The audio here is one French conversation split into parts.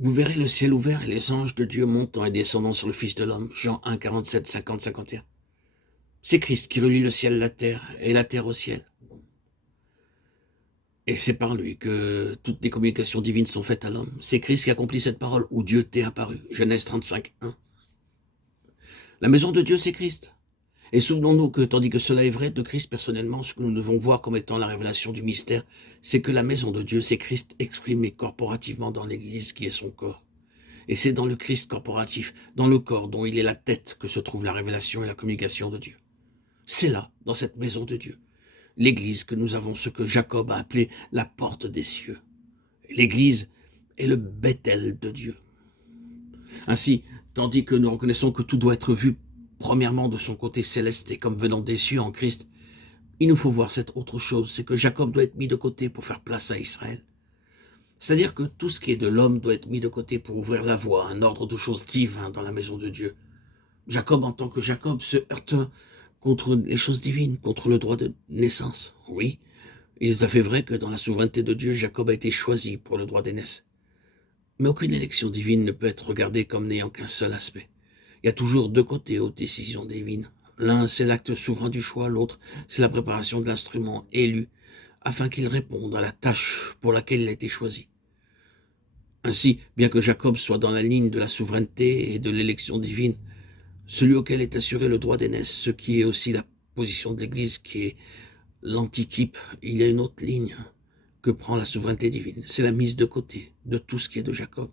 Vous verrez le ciel ouvert et les anges de Dieu montant et descendant sur le Fils de l'homme. Jean 1, 47, 50, 51. C'est Christ qui relie le ciel à la terre et la terre au ciel. Et c'est par lui que toutes les communications divines sont faites à l'homme. C'est Christ qui accomplit cette parole où Dieu t'est apparu. Genèse 35, 1. La maison de Dieu, c'est Christ. Et souvenons-nous que, tandis que cela est vrai de Christ personnellement, ce que nous devons voir comme étant la révélation du mystère, c'est que la maison de Dieu, c'est Christ exprimé corporativement dans l'Église qui est son corps. Et c'est dans le Christ corporatif, dans le corps dont il est la tête, que se trouve la révélation et la communication de Dieu. C'est là, dans cette maison de Dieu, l'Église, que nous avons ce que Jacob a appelé la porte des cieux. L'Église est le Bethel de Dieu. Ainsi, tandis que nous reconnaissons que tout doit être vu premièrement de son côté céleste et comme venant des cieux en Christ, il nous faut voir cette autre chose, c'est que Jacob doit être mis de côté pour faire place à Israël. C'est-à-dire que tout ce qui est de l'homme doit être mis de côté pour ouvrir la voie à un ordre de choses divins dans la maison de Dieu. Jacob, en tant que Jacob, se heurte contre les choses divines, contre le droit de naissance. Oui, il est tout à fait vrai que dans la souveraineté de Dieu, Jacob a été choisi pour le droit d'aînesse. Mais aucune élection divine ne peut être regardée comme n'ayant qu'un seul aspect. Il y a toujours deux côtés aux décisions divines. L'un, c'est l'acte souverain du choix, l'autre, c'est la préparation de l'instrument élu, afin qu'il réponde à la tâche pour laquelle il a été choisi. Ainsi, bien que Jacob soit dans la ligne de la souveraineté et de l'élection divine, celui auquel est assuré le droit d'aînesse, ce qui est aussi la position de l'Église, qui est l'antitype, il y a une autre ligne que prend la souveraineté divine. C'est la mise de côté de tout ce qui est de Jacob.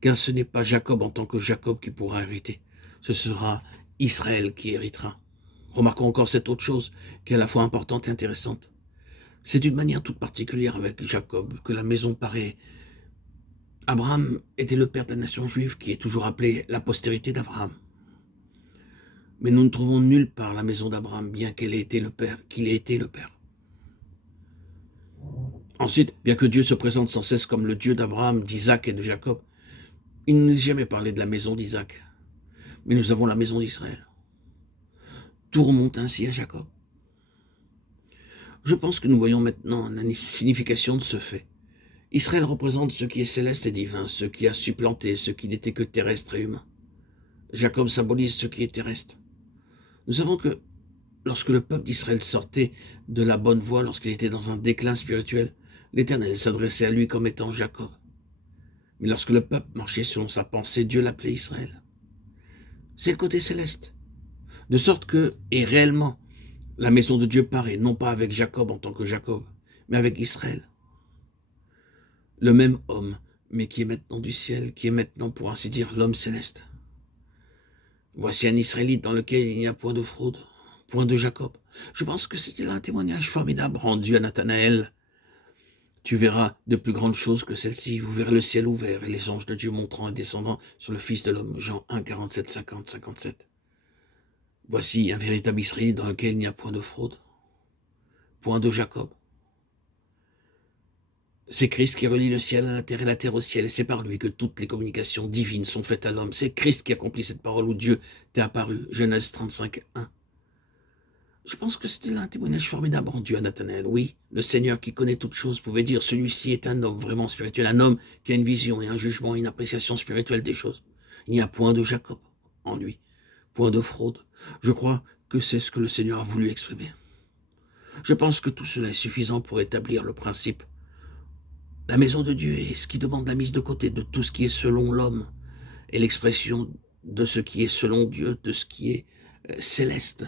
Car ce n'est pas Jacob en tant que Jacob qui pourra hériter. Ce sera Israël qui héritera. Remarquons encore cette autre chose qui est à la fois importante et intéressante. C'est d'une manière toute particulière avec Jacob que la maison paraît. Abraham était le père de la nation juive qui est toujours appelée la postérité d'Abraham. Mais nous ne trouvons nulle part la maison d'Abraham, bien qu'il ait été le père. Ensuite, bien que Dieu se présente sans cesse comme le Dieu d'Abraham, d'Isaac et de Jacob, il ne nous a jamais parlé de la maison d'Isaac. Mais nous avons la maison d'Israël. Tout remonte ainsi à Jacob. Je pense que nous voyons maintenant la signification de ce fait. Israël représente ce qui est céleste et divin, ce qui a supplanté ce qui n'était que terrestre et humain. Jacob symbolise ce qui est terrestre. Nous savons que lorsque le peuple d'Israël sortait de la bonne voie, lorsqu'il était dans un déclin spirituel, l'Éternel s'adressait à lui comme étant Jacob. Mais lorsque le peuple marchait selon sa pensée, Dieu l'appelait Israël. C'est le côté céleste. De sorte que, et réellement, la maison de Dieu paraît, non pas avec Jacob en tant que Jacob, mais avec Israël. Le même homme, mais qui est maintenant du ciel, qui est maintenant, pour ainsi dire, l'homme céleste. Voici un Israélite dans lequel il n'y a point de fraude, point de Jacob. Je pense que c'était là un témoignage formidable rendu à Nathanaël. Tu verras de plus grandes choses que celles-ci. Vous verrez le ciel ouvert et les anges de Dieu montrant et descendant sur le Fils de l'homme. Jean 1, 47, 50, 57. Voici un véritable Israélite dans lequel il n'y a point de fraude, point de Jacob. C'est Christ qui relie le ciel à la terre et la terre au ciel, et c'est par lui que toutes les communications divines sont faites à l'homme. C'est Christ qui accomplit cette parole où Dieu t'est apparu. Genèse 35, 1. Je pense que c'était là un témoignage formidable rendu à Nathanaël. Oui, le Seigneur qui connaît toutes choses pouvait dire, celui-ci est un homme vraiment spirituel, un homme qui a une vision et un jugement et une appréciation spirituelle des choses. Il n'y a point de Jacob en lui, point de fraude. Je crois que c'est ce que le Seigneur a voulu exprimer. Je pense que tout cela est suffisant pour établir le principe. La maison de Dieu est ce qui demande la mise de côté de tout ce qui est selon l'homme et l'expression de ce qui est selon Dieu, de ce qui est céleste.